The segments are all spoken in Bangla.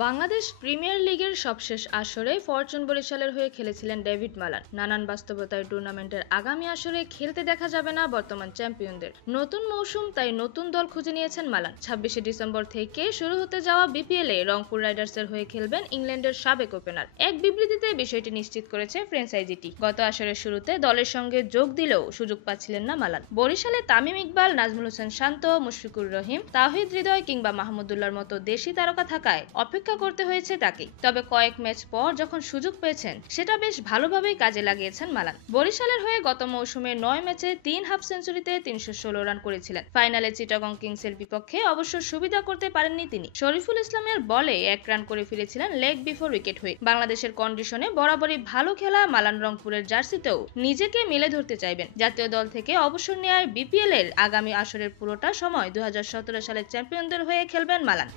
বাংলাদেশ প্রিমিয়ার লিগের সবশেষ আসরে ফরচুন বরিশালের হয়ে খেলেছিলেন ডেভিড মালান। নানান বাস্তবতায় টুর্নামেন্টের আগামী আসরে খেলতে দেখা যাবে না বর্তমান চ্যাম্পিয়নদের। নতুন মৌসুম, তাই নতুন দল খুঁজে নিয়েছেন মালান। 26শে ডিসেম্বর থেকে শুরু হতে যাওয়া বিপিএলে রংপুর রাইডার্সের হয়ে খেলবেন ইংল্যান্ডের সাবেক ওপেনার। এক বিবৃতিতে বিষয়টি নিশ্চিত করেছে ফ্র্যাঞ্চাইজিটি। গত আসরের শুরুতে দলের সঙ্গে যোগ দিলেও সুযোগ পাচ্ছিলেন না মালান। বরিশালে তামিম ইকবাল, নাজমুল হোসেন শান্ত, মুশফিকুর রহিম, তাওহিদ হৃদয় কিংবা মাহমুদুল্লাহর মতো দেশি তারকা থাকায় অপেক্ষা করতে হয়েছে তাকে। তবে কয়েক ম্যাচ পর যখন সুযোগ পেয়েছেন, সেটা বেশ ভালোভাবেই কাজে লাগিয়েছেন মালান। বরিশালের হয়ে গত মৌসুমে 9 ম্যাচে 3 হাফ সেঞ্চুরিতে 316 রান করেছিলেন। ফাইনালে চিটাগং কিংসের বিপক্ষে অবশ্য সুবিধা করতে পারেননি তিনি। শরীফুল ইসলামের বলে 1 রান করে ফিরেছিলেন লেগ বিফোর উইকেট হয়ে। বাংলাদেশের কন্ডিশনে বরাবরই ভালো খেলা মালান রংপুরের জার্সিতেও নিজেকে মেলে ধরতে চাইবেন। জাতীয় দল থেকে অবসর নেওয়ার বিপিএল এর আগামী আসরের পুরোটা সময় 2017 সালের চ্যাম্পিয়নদের হয়ে খেলবেন মালান।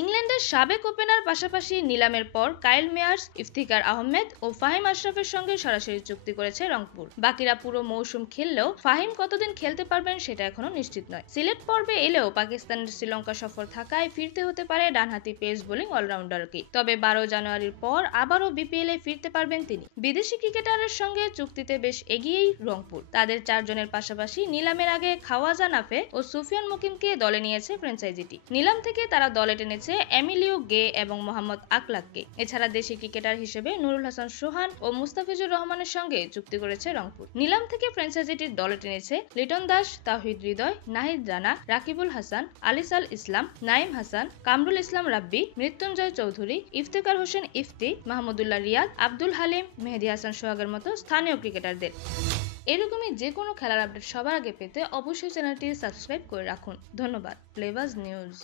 ইংল্যান্ডের সাবেক ওপেনার পাশাপাশি নিলামের পর কাইল মেয়ার্স, ইফতিকার আহমেদ ও ফাহিম আশরাফের সঙ্গে সরাসরি চুক্তি করেছে রংপুর। বাকিরা পুরো মৌসুম খেললেও ফাহিম কতদিন খেলতে পারবেন সেটা এখনো নিশ্চিত নয়। সিলেট পর্বে এলেও পাকিস্তানের শ্রীলঙ্কা সফর থাকায় ফিরতে হতে পারে ডানহাতি পেস বোলিং অলরাউন্ডারকে। তবে 12 জানুয়ারির পর আবারও বিপিএলে ফিরতে পারবেন তিনি। বিদেশি ক্রিকেটারের সঙ্গে চুক্তিতে বেশ এগিয়েই রংপুর। তাদের 4 জনের পাশাপাশি নিলামের আগে খাওয়াজা নাফে ও সুফিয়ান মুকিমকে দলে নিয়েছে ফ্র্যাঞ্চাইজিটি। নিলাম থেকে তারা দলে টেনেছে এমিলিও গে এবং মোহাম্মদ আকলাককে। এছাড়া দেশি ক্রিকেটার হিসেবে নুরুল হাসান সোহান ও মুস্তাফিজুর রহমানের সঙ্গে চুক্তি করেছে রংপুর। নিলাম থেকে ফ্র্যাঞ্চাইজিটির দলে টেনেছে লিটন দাস, তাওহিদ হৃদয়, নাহিদ রানা, রাকিবুল হাসান, আলিসাল ইসলাম, নাইম হাসান, কামরুল ইসলাম রাব্বি, মৃত্যুঞ্জয় চৌধুরী, ইফতেখার হোসেন ইফতি, মাহমুদুল্লাহ রিয়াদ, আব্দুল হালিম, মেহেদী হাসান সোহাগের মতো স্থানীয় ক্রিকেটারদের। এরকমই যে কোনো খেলার আপডেট সবার আগে পেতে অবশ্যই চ্যানেলটি সাবস্ক্রাইব করে রাখুন। ধন্যবাদ। প্লেবাজ নিউজ।